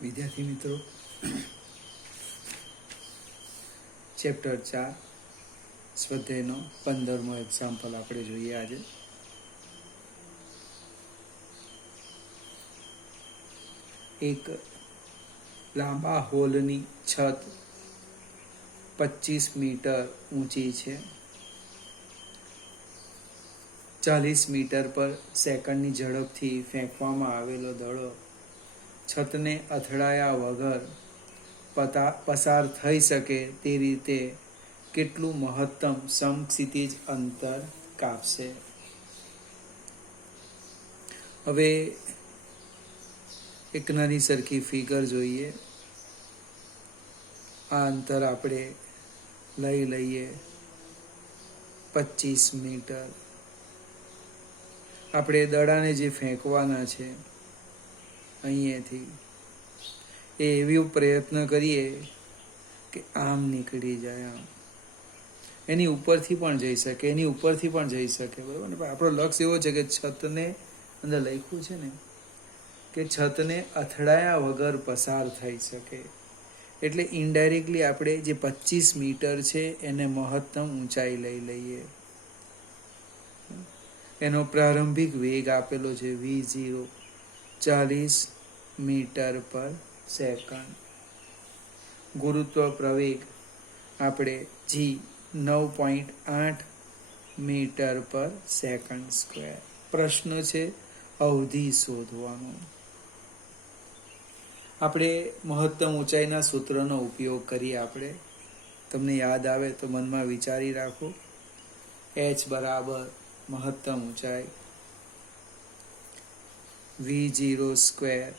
વિદ્યાર્થી મિત્રો, chapter 4 સ્વાધ્યાયનો 15મો example આપણે જોઈએ આજે. એક લાંબા હોલની છત 25 મીટર ઊંચી છે. 40 મીટર પર સેકન્ડની ઝડપથી ફેંકવામાં આવેલો દડો છતને અથડાયા વગર પસાર થઈ શકે તે રીતે કેટલું મહત્તમ સમક્ષિતિજ અંતર કાપશે. હવે એક નાની સરખી ફિગર જોઈએ. આ અંતર આપણે લઈ લઈએ 25 મીટર. આપણે દડાને જે ફેંકવાના છે અહીંયાથી, એ એવો પ્રયત્ન કરીએ કે આમ નીકળી જાય. આમ એની ઉપરથી પણ જઈ શકે, એની ઉપરથી પણ જઈ શકે, બરાબર ને. આપણો લક્ષ્ય એવો છે કે છતને, અંદર લખ્યું છે ને કે છતને અથડાયા વગર પસાર થઈ શકે. એટલે ઇનડાયરેક્ટલી આપણે જે 25 મીટર છે એને મહત્તમ ઊંચાઈ લઈ લઈએ. એનો પ્રારંભિક વેગ આપેલો છે v0, 40 મીટર પર સેકન્ડ. ગુરુત્વ પ્રવેગ આપણે g, 9.8 મીટર પર સેકન્ડ સ્ક્વેર. પ્રશ્ન છે અવધિ શોધવાનો. આપણે મહત્તમ ઊંચાઈના સૂત્રનો ઉપયોગ કરીએ. આપણે તમને યાદ આવે તો મનમાં વિચારી રાખો. h બરાબર મહત્તમ ઊંચાઈ v0 square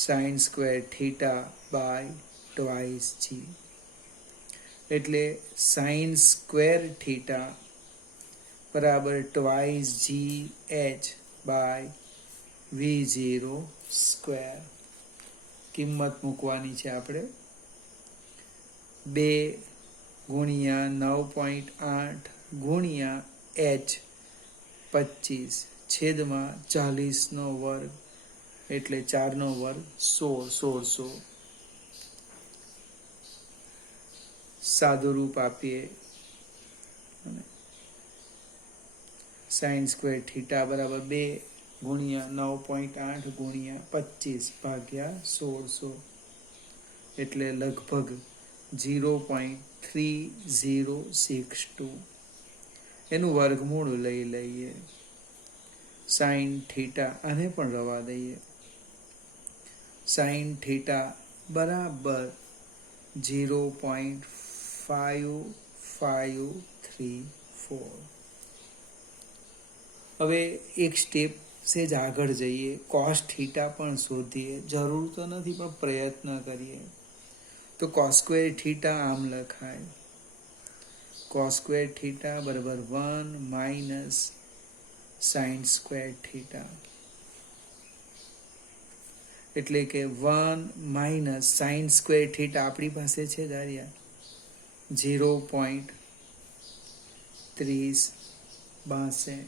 sine square theta by twice g. એટલે સાઇન સ્ક્વેર થીટા બરાબર twice g h by v0 square. કિંમત મૂકવાની છે આપણે. 2 ગુણ્યા 9.8 ગુણ્યા h 25 છેદમાં 40નો વર્ગ એટલે 4નો વર્ગ 1600. સાદું રૂપ આપીએ. સાઇન સ્ક્વેર થીટા બરાબર 2 ગુણ્યા 9.8 ગુણ્યા 25 ભાગ્યા 1600 એટલે લગભગ 0.3062. એનું વર્ગમૂળ લઈ લઈએ. સાઇન થીટા, આને પણ રવા દઈએ. સાઇન થીટા બરાબર 0.5534. હવે એક સ્ટેપ સેજ આગળ જઈએ. કોસ થીટા પણ શોધીએ. જરૂર તો નથી પણ પ્રયત્ન કરીએ. તો કોસ સ્ક્વેર થીટા આમ લખાય. કોસ સ્ક્વેર થીટા બરાબર 1 માઇનસ સાઇન સ્ક્વેર થીટા. એટલે કે 1 માઇનસ સાઇન સ્ક્વેર થીટા આપણી પાસે છે ધાર્યા 0.3062.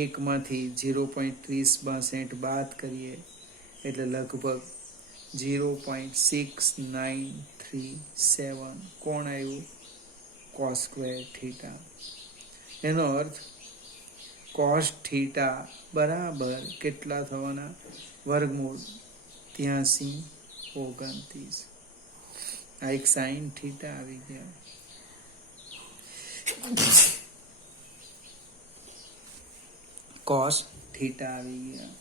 એકમાંથી 0.3062 બાદ કરીએ એટલે લગભગ 0.6937 કોણ આવ્યું? Cos square theta. એનો અર્થ કોસ થીટા બરાબર કેટલા થવાના? વર્ગમૂળ 8329. આ એક સાઇન થીટા આવી ગયા. કોસ થીટા આવી ગયા.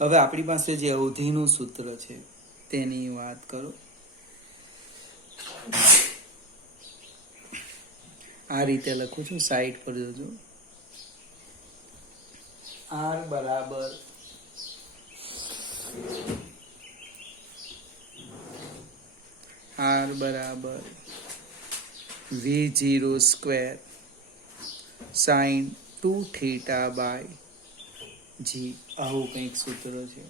હવે આપણી પાસે જે અવધિનું સૂત્ર છે તેની વાત કરો. આ રીતે લખું છું, સાઈડ પર જોજો. r બરાબર v0 square sine 2 theta by g. આવું કંઈક સૂત્ર છે.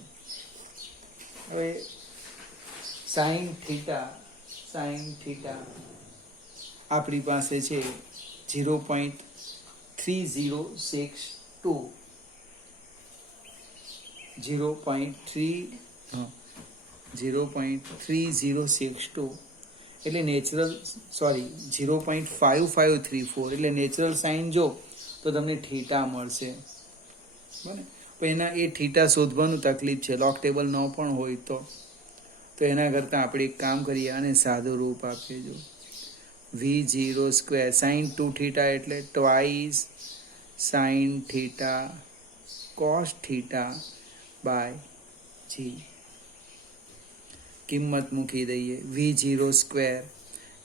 હવે સાઇન થીટા આપણી પાસે છે 0.3062 0.3062 એટલે નેચરલ 0.5534 એટલે નેચરલ સાઇન જો તો તમને થીટા મળશે. બરાબર. પણ એના એ થીટા શોધવાનું તકલીફ છે, લોક ટેબલ ન પણ હોય તો એના કરતાં આપણે એક કામ કરીએ અને સાદું રૂપ આપીએ. જો V0² સાઇન 2 થીટા એટલે twice sine theta cos theta by g. કિંમત મૂકી દઈએ. V0²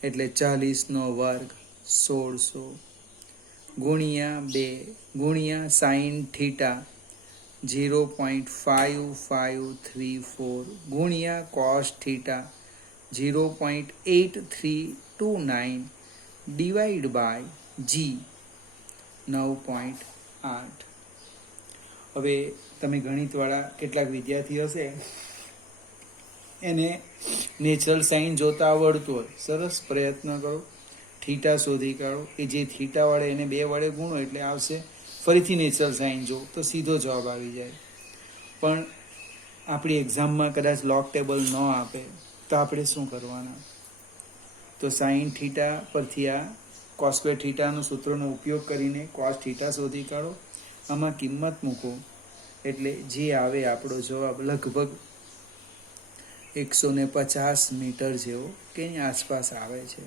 એટલે 40² 1600 ગુણ્યા 2 ગુણ્યા સાઇન થીટા 0.5534 ગુણ્યા કોસ થીટા 0.8329 ડિવાઈડ બાય જી 9.8. હવે તમે ગણિતવાળા કેટલાક વિદ્યાર્થી હશે એને નેચરલ સાઇન જોતા આવડતું હોય, સરસ પ્રયત્ન કરો, થીટા શોધી કાઢો. એ જે થીટા વડે એને 2 વડે ગુણો એટલે આવશે. ફરીથી નેચરલ સાઇન જો તો સીધો જવાબ આવી જાય. પણ આપણી એક્ઝામમાં કદાચ લોક ટેબલ ન આપે તો આપણે શું કરવાના? તો સાઇન થીટા પરથી આ કોસ્ક્વેર થીટાનું સૂત્રનો ઉપયોગ કરીને કોસ થીટા શોધી કાઢો. આમાં કિંમત મૂકો એટલે જે આવે આપણો જવાબ લગભગ 150 મીટર જેવો કે એની આસપાસ આવે છે.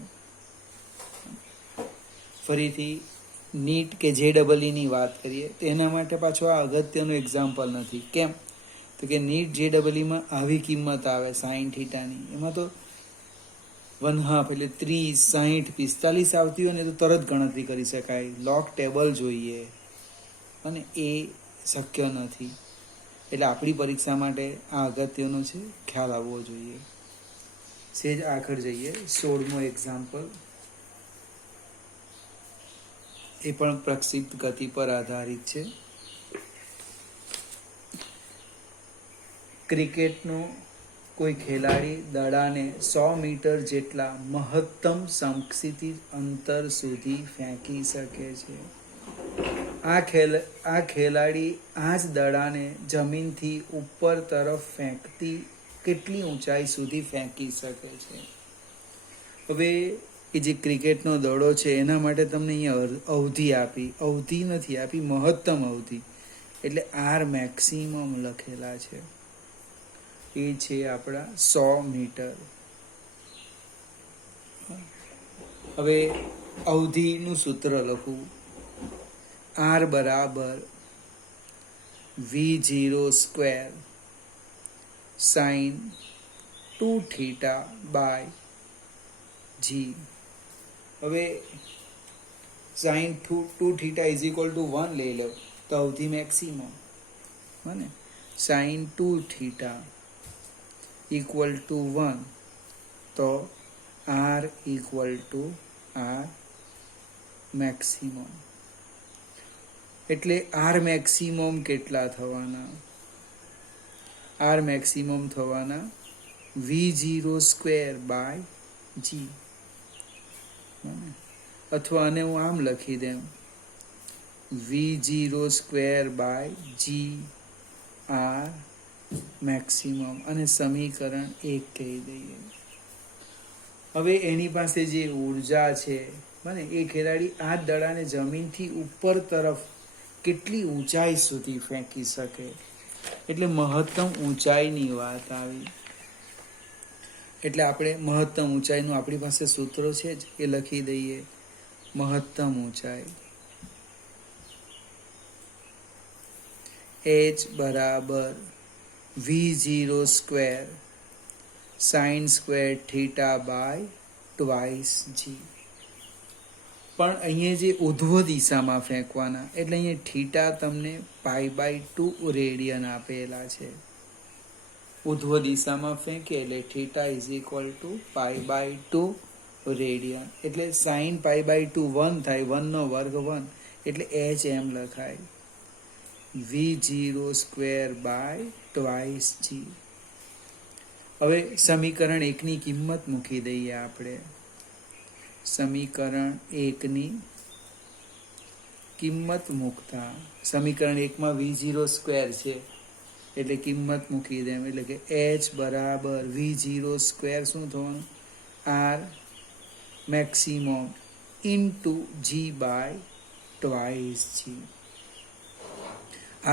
ફરીથી નીટ કે JEEની વાત કરીએ તો એના માટે પાછો આ અગત્યનું એક્ઝામ્પલ નથી. કેમ? તો કે નીટ JEEમાં આવી કિંમત આવે સાઇન થીટાની, એમાં તો 1/2 એટલે 30, 60, 45 આવતી હોય ને તો તરત ગણતરી કરી શકાય. લોક ટેબલ જોઈએ અને એ શક્ય નથી. એટલે આપણી પરીક્ષા માટે આ અગત્યનો છે, ખ્યાલ આવવો જોઈએ. સેજ આગળ જઈએ. 16મો એક્ઝામ્પલ, એ પણ પ્રક્ષિપ્ત ગતિ પર આધારિત છે. ક્રિકેટનો કોઈ ખેલાડી દડાને 100 મીટર જેટલા મહત્તમ સમક્ષિતિજ અંતર સુધી ફેંકી શકે છે. આ ખેલાડી આ જ દડાને જમીનથી ઉપર તરફ ફેંકતી કેટલી ઊંચાઈ સુધી ફેંકી શકે છે? હવે એ જે ક્રિકેટનો દડો છે એના માટે તમને અહીંયા અવધિ આપી, અવધિ નથી આપી, મહત્તમ અવધિ એટલે આર મેક્સિમમ લખેલા છે. એ છે આપણા 100 મીટર. હવે અવધિનું સૂત્ર લખું. આર બરાબર V0² sine 2 theta by g. હવે sine 2 theta is equal to 1 લઈ લો તો અવધિ મેક્સિમમ, બને સાઇન 2 થીટા ઇક્વલ ટુ 1 તો R equal to R maximum. એટલે આર મેક્સિમમ કેટલા થવાના? આર મેક્સિમમ થવાના V0² બાય જી. અથવા આને હું આમ લખી દેમ V0² by g R maximum, અને સમીકરણ 1 કહી દઈએ. હવે એની પાસે જે ઉર્જા છે, બને એ ખેલાડી આ દડાને જમીનથી ઉપર તરફ કેટલી ઊંચાઈ સુધી ફેંકી શકે, એટલે મહત્તમ ઊંચાઈની વાત આવી. એટલે આપણે મહત્તમ ઊંચાઈનું આપણી પાસે સૂત્રો છે જ, એ લખી દઈએ. મહત્તમ ઊંચાઈ H બરાબર V0² sine square theta by twice g. પણ અહીંયા જે ઉધ્વ દિશામાં ફેંકવાના એટલે અહીંયા થીટા તમને π/2 રેડિયન આપેલા છે. ઉધ્વ દિશામાં ફેંકે એટલે theta is equal to π/2 radian. એટલે સાઇન π/2 1 થાય, 1 નો વર્ગ 1 એટલે h એમ લખાય. V0² બાય ટ્વાઇસ જી. હવે સમીકરણ 1ની કિંમત મૂકી દઈએ આપણે. સમીકરણ 1ની કિંમત મૂકતા સમીકરણ 1માં V0² છે એટલે કિંમત મૂકી દેમ. એટલે કે h બરાબર v0 સ્ક્વેર શું થવાનું? r maximum into g by twice g.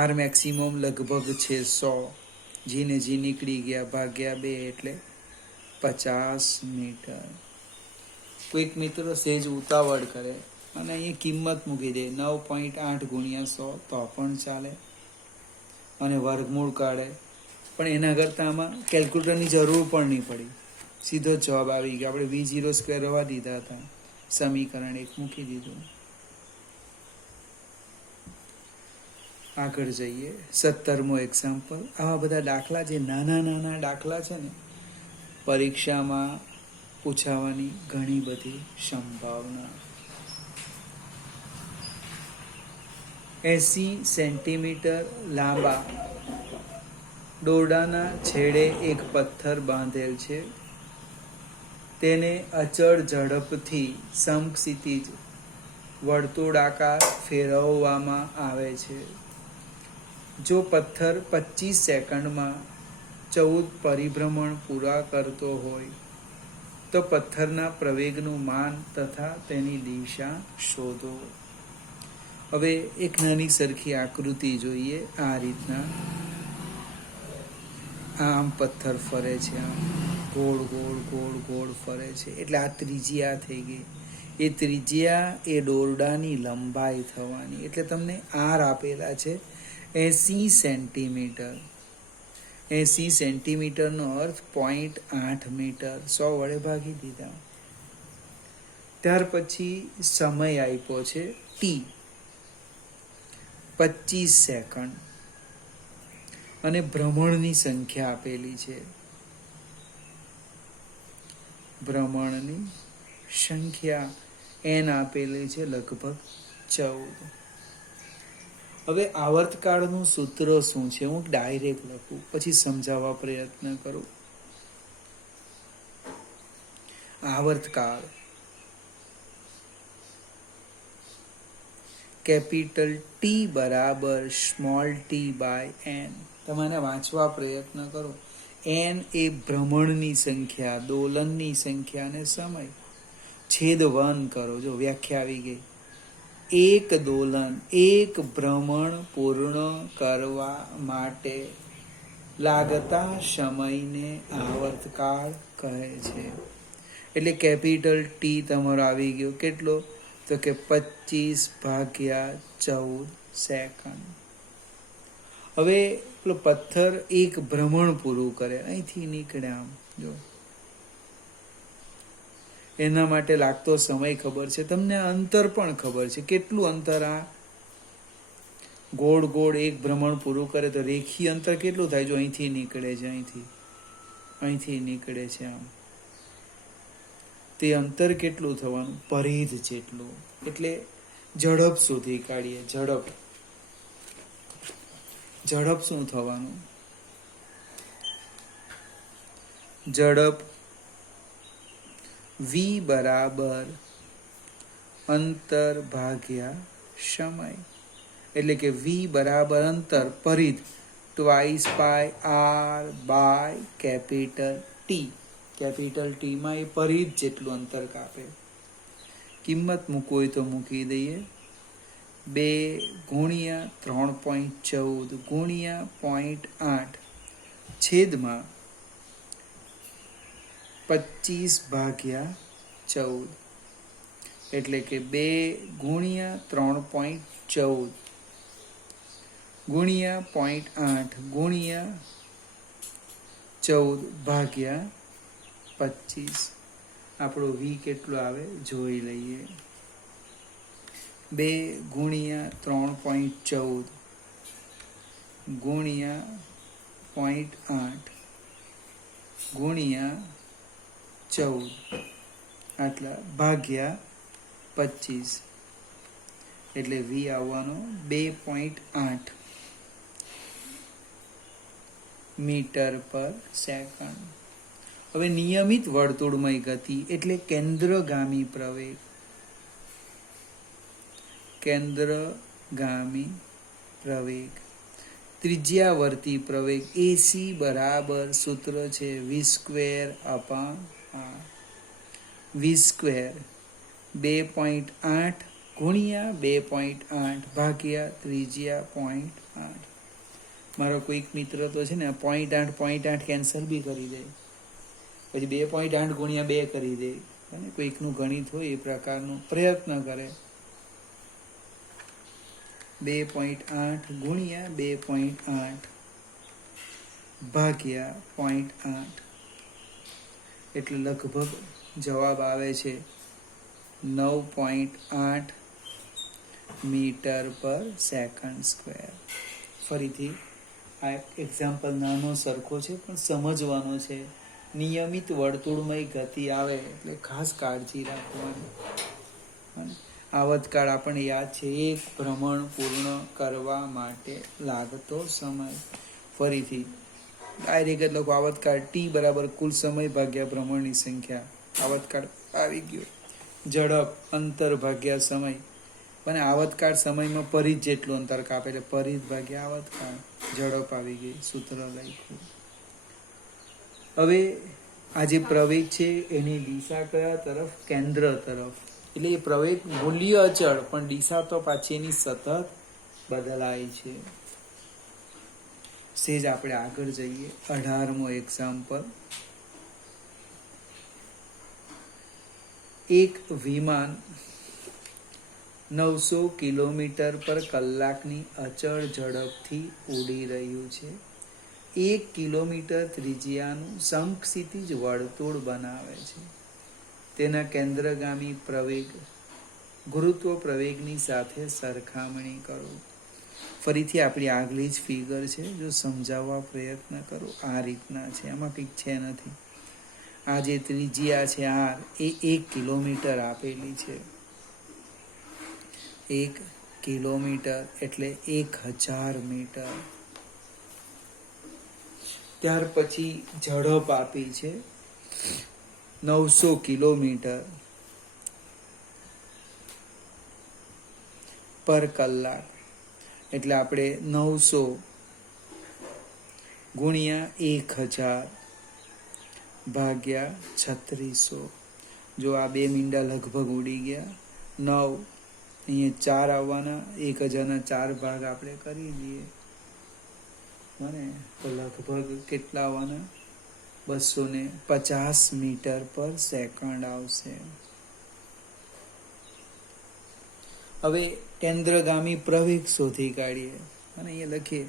r maximum લગભગ છે 100, g ને g નીકળી ગયા, ભાગ્યા 2 એટલે 50 મીટર. કોઈક મિત્રો સેજ ઉતાવળ કરે અને અહીંયા કિંમત મૂકી દે 9.8 ગુણ્યા 100 તો પણ ચાલે, અને વર્ગમૂળ કાઢે, પણ એના કરતાં આમાં કેલ્ક્યુલેટરની જરૂર પણ નહીં પડી, સીધો જવાબ આવી ગયો. આપણે v0 સ્ક્વેર રવા દીધા હતા, સમીકરણ 1 મૂકી દીધું. આગળ જઈએ, 17મો એક્ઝામ્પલ. આવા બધા દાખલા, જે નાના નાના દાખલા છે ને, પરીક્ષામાં પૂછાવાની ઘણી બધી સંભાવના. 80 સેન્ટીમીટર લાંબા દોરડાના છેડે એક પથ્થર બાંધેલ છે. તેને અચળ ઝડપથી સમક્ષિતિજ વર્તુળાકાર ફેરવવામાં આવે છે. જો પથ્થર 25 સેકન્ડમાં 14 પરિભ્રમણ પૂરા કરતો હોય તો પથ્થરના પ્રવેગનું માન તથા તેની દિશા શોધો. હવે એક નાની સરખી આકૃતિ જોઈએ. આ રીતના આમ પથ્થર ફરે છે, આમ ગોળ ગોળ ગોળ ગોળ ફરે છે. એટલે આ ત્રિજ્યા થઈ ગઈ. એ ત્રિજ્યા એ દોરડાની લંબાઈ થવાની. એટલે તમને આર આપેલા છે 80 સેન્ટીમીટર. 80 સેન્ટીમીટરનો અર્થ 0.8 મીટર. 100 વડે ભાગી દીધા. ત્યાર પછી સમય આપ્યો છે ટી, 25 સેકન્ડ, અને ભ્રમણની સંખ્યા આપેલી છે. ભ્રમણની સંખ્યા n આપેલી છે, લગભગ 14. હવે આવર્તકાળનું સૂત્ર શું છે? હું ડાયરેક્ટ લખું, પછી સમજાવવા પ્રયત્ન કરું. આવર્તકાળ કેપિટલ ટી બરાબર સ્મોલ ટી બાય n. તમારે વાંચવા પ્રયત્ન કરો. n એ ભ્રમણની સંખ્યા, દોલનની સંખ્યા અને સમય. છેદ 1 કરો. જો વ્યાખ્યા આવી ગઈ. એક દોલન, એક ભ્રમણ પૂર્ણ કરવા માટે લાગતા સમયને આવર્તકાળ કહે છે. એટલે કેપિટલ ટી તમારો આવી ગયો. કેટલો? તો કે 25/14 સેકન્ડ. હવે પેલો પથ્થર એક ભ્રમણ પૂરું કરે, અહીંથી નીકળે આમ, જો એના માટે લાગતો સમય ખબર છે તમને, અંતર પણ ખબર છે. કેટલું અંતર? આ ગોળ ગોળ એક ભ્રમણ પૂરું કરે તો રેખીય અંતર કેટલું થાય? જો અહીંથી નીકળે છે, અહીંથી નીકળે છે આમ, તે અંતર કેટલું થવાનું? પરિધ જેટલું. એટલે ઝડપ શોધી કાઢીએ. ઝડપ શું થવાનું? ઝડપ v બરાબર અંતર ભાગ્યા સમય. એટલે કે v બરાબર અંતર, પરિધ, twice pi r by capital T. Capital ટીમાં એ પરિધ જેટલું અંતર કાપે. કિંમત મૂકવું હોય તો મૂકી દઈએ. 2 ગુણ્યા 3.14 ગુણ્યા 0.8 છેદમાં 25/14. એટલે કે 2 ગુણ્યા 3.14 ગુણ્યા 0.8 ગુણ્યા 14/25. આપણો v કેટલો આવે જોઈ લઈએ. 2 ગુણ્યા 3.14 ગુણ્યા 0.8 ગુણ્યા 14 આટલા ભાગ્યા 25. એટલે v આવવાનો 2.8 મીટર પર સેકન્ડ. હવે નિયમિત વર્તુળમય ગતિ એટલે કેન્દ્રગામી પ્રવેગ. કેન્દ્રગામી પ્રવેગ ત્રિજ્યાવર્તી પ્રવેગ AC બરાબર સૂત્ર છે v²/r. v² 2.8 ગુણ્યા 2.8 ભાગ્યા ત્રિજ્યા 0.8. મારો કોઈક મિત્ર તો છે ને 0.8 કેન્સલ બી કરી દે, પછી 2.8 ગુણ્યા 2 કરી દે, અને કોઈકનું ગણિત હોય એ પ્રકારનું પ્રયત્ન કરે. 2.8 ગુણ્યા 2.8 ભાગ્યા 0.8 એટલે લગભગ જવાબ આવે છે 9.8 મીટર પર સેકન્ડ સ્ક્વેર. ફરીથી આ એક્ઝામ્પલ નાનો સરખો છે પણ સમજવાનો છે. નિયમિત વર્તુળમય ગતિ આવે એટલે ખાસ કાળજી રાખવાની. આવતકાળ આપણને યાદ છે, એક ભ્રમણ પૂર્ણ કરવા માટે લાગતો સમય. ફરીથી ડાયરેક્ટ લખો આવતકાળ t બરાબર કુલ સમય ભાગ્યા ભ્રમણની સંખ્યા. આવતકાળ આવી ગયો. ઝડપ અંતર ભાગ્યા સમય, અને આવતકાળ સમયમાં પરિઘ જેટલું અંતર કાપે એટલે પરિઘ ભાગ્યા આવતકાળ. ઝડપ આવી ગઈ, સૂત્ર લખ્યું. હવે આ જે પ્રવેગ છે એની દિશા કયા તરફ? કેન્દ્ર તરફ. એટલે એ પ્રવેગ મૂલ્ય અચળ પણ દિશા તો પાછી એની સતત બદલાય છે. સેજ આપણે આગળ જઈએ. 18મો એક્ઝામ્પલ. એક વિમાન 900 કિલોમીટર પર કલાકની અચળ ઝડપથી ઉડી રહ્યું છે. 1 કિલોમીટર ત્રિજ્યાનું સમક્ષિતિજ વર્તુળ બનાવે છે. તેના કેન્દ્રગામી પ્રવેગ ગુરુત્વ પ્રવેગની સાથે સરખામણી કરો. ફરીથી આપણી આગલી જ ફિગર છે, જો સમજાવવા પ્રયત્ન કરો. આ રીતના છે, આમાં કંઈક છે નથી. આ જે ત્રિજ્યા છે r એ 1 કિલોમીટર આપેલી છે. 1 કિલોમીટર એટલે 1000 મીટર. ત્યાર પછી ઝડપ આપી છે 900 કિલોમીટર પર કલાક. એટલે આપણે 900 ગુણ્યા 1000 ભાગ્યા 3600. જો આ બે મીંડા લગભગ ઉડી ગયા. 9 અહીંયા 4 આવવાના, 1000ના 4 ભાગ આપણે કરી દઈએ મને તો લગભગ કેટલા આવવાના? 250 મીટર પર સેકન્ડ આવશે. હવે કેન્દ્રગામી પ્રવેગ શોધી કાઢીએ, અને અહીંયા લખીએ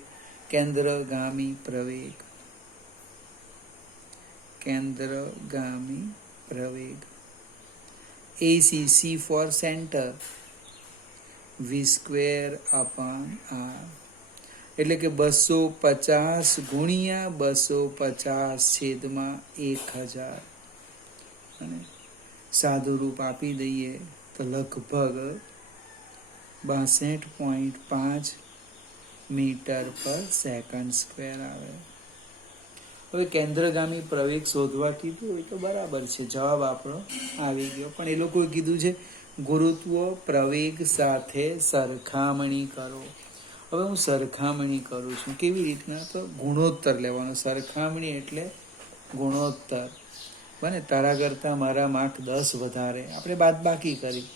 કેન્દ્રગામી પ્રવેગ. કેન્દ્રગામી પ્રવેગ AC, C for center, v²/r. એટલે કે 250 ગુણ્યા 250 છેદમાં 1000. અને સાદું રૂપ આપી દઈએ તો લગભગ 62.5 મીટર પર સેકન્ડ સ્ક્વેર આવે. હવે કેન્દ્રગામી પ્રવેગ શોધવા કીધું હોય તો બરાબર છે, જવાબ આપણો આવી ગયો. પણ એ લોકોએ કીધું છે ગુરુત્વ પ્રવેગ સાથે સરખામણી કરો. હવે હું સરખામણી કરું છું કેવી રીતના? તો ગુણોત્તર લેવાનો. સરખામણી એટલે ગુણોત્તર. બને તારા કરતાં મારા માર્ક 10 વધારે, આપણે બાદબાકી કરી.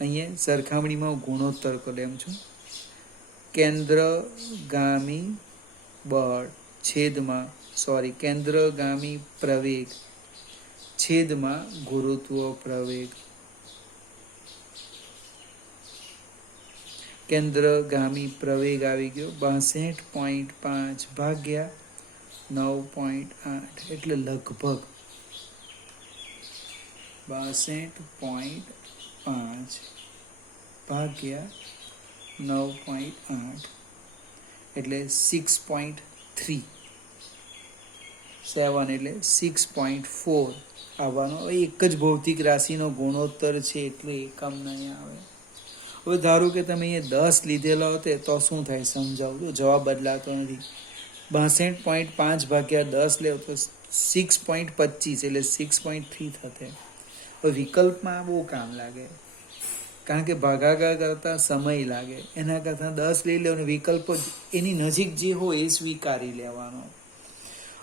અહીંયા સરખામણીમાં ગુણોત્તર કરે એમ છું. કેન્દ્રગામી બળ છેદમાં કેન્દ્રગામી પ્રવેગ છેદમાં ગુરુત્વ પ્રવેગ. કેન્દ્રગામી પ્રવેગ આવી ગયો 62.5 ભાગ્યા 9.8 એટલે લગભગ 62.5 ભાગ્યા 9.8 એટલે 6.3 7 એટલે 6.4 આવવાનો. એક જ ભૌતિક રાશિનો ગુણોત્તર છે એટલે એકમ નહીં આવે. હવે ધારો કે તમે અહીંયા 10 લીધેલા હોતે તો શું થાય સમજાવું. જવાબ બદલાતો નથી. 62.5 ભાગ્યા 10 લેવ તો 6.25 એટલે 6.3 થશે. હવે વિકલ્પમાં બહુ કામ લાગે. કારણ કે ભાગાકાર કરતાં સમય લાગે, એના કરતાં 10 લઈ લેવાનો, વિકલ્પો એની નજીક જે હોય એ સ્વીકારી લેવાનો.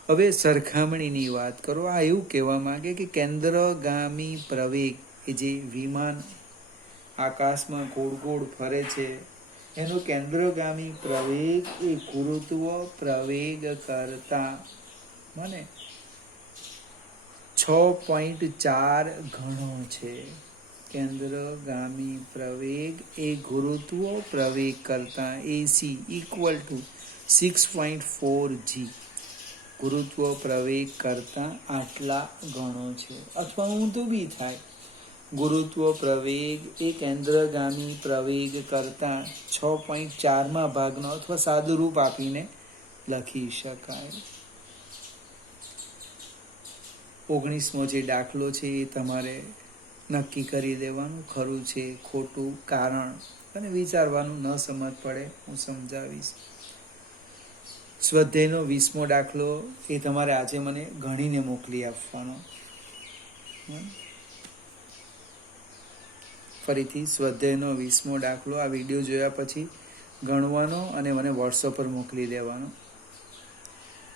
હવે સરખામણીની વાત કરો. આ એવું કહેવા માંગે કે કેન્દ્રગામી પ્રવેગ, એ જે વિમાન આકાશમાં ગોળ ગોળ ફરે છે એનો કેન્દ્રગામી પ્રવેગ એ ગુરુત્વ પ્રવેગ કરતા મને 6.4 ગણો છે. કેન્દ્રગામી પ્રવેગ એ ગુરુત્વ પ્રવેગ કરતા AC ઇક્વલ ટુ 6.4 g. ગુરુત્વ પ્રવેગ કરતા આટલા ગણો છે. અથવા ઊંધું બી થાય, ગુરુત્વ પ્રવેગ એ કેન્દ્રગામી પ્રવેગ કરતા 6.4 ભાગનો, અથવા સાદું રૂપ આપીને લખી શકાય. 19મો જે દાખલો છે એ તમારે નક્કી કરી દેવાનું, ખરું છે ખોટું, કારણ, અને વિચારવાનું. ન સમજ પડે હું સમજાવીશ. સ્વાધ્યાયનો 20મો દાખલો એ તમારે આજે મને ગણીને મોકલી આપવાનો. ફરીથી સ્વાધ્યાયનો 20મો દાખલો આ વિડીયો જોયા પછી ગણવાનો અને મને વોટ્સઅપ પર મોકલી દેવાનો.